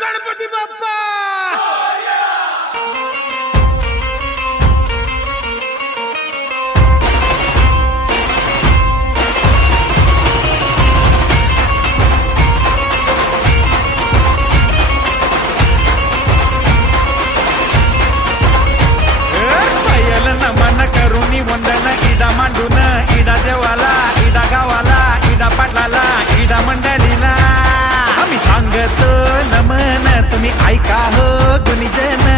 गणपती बाप्पा नमन करुणी वंदन इडा मांडून इडा देवाला इडा गावाला इडा पाटलाला इडा मंडळीला आम्ही सांगतो नमन तुम्ही ऐका हो गुणीजन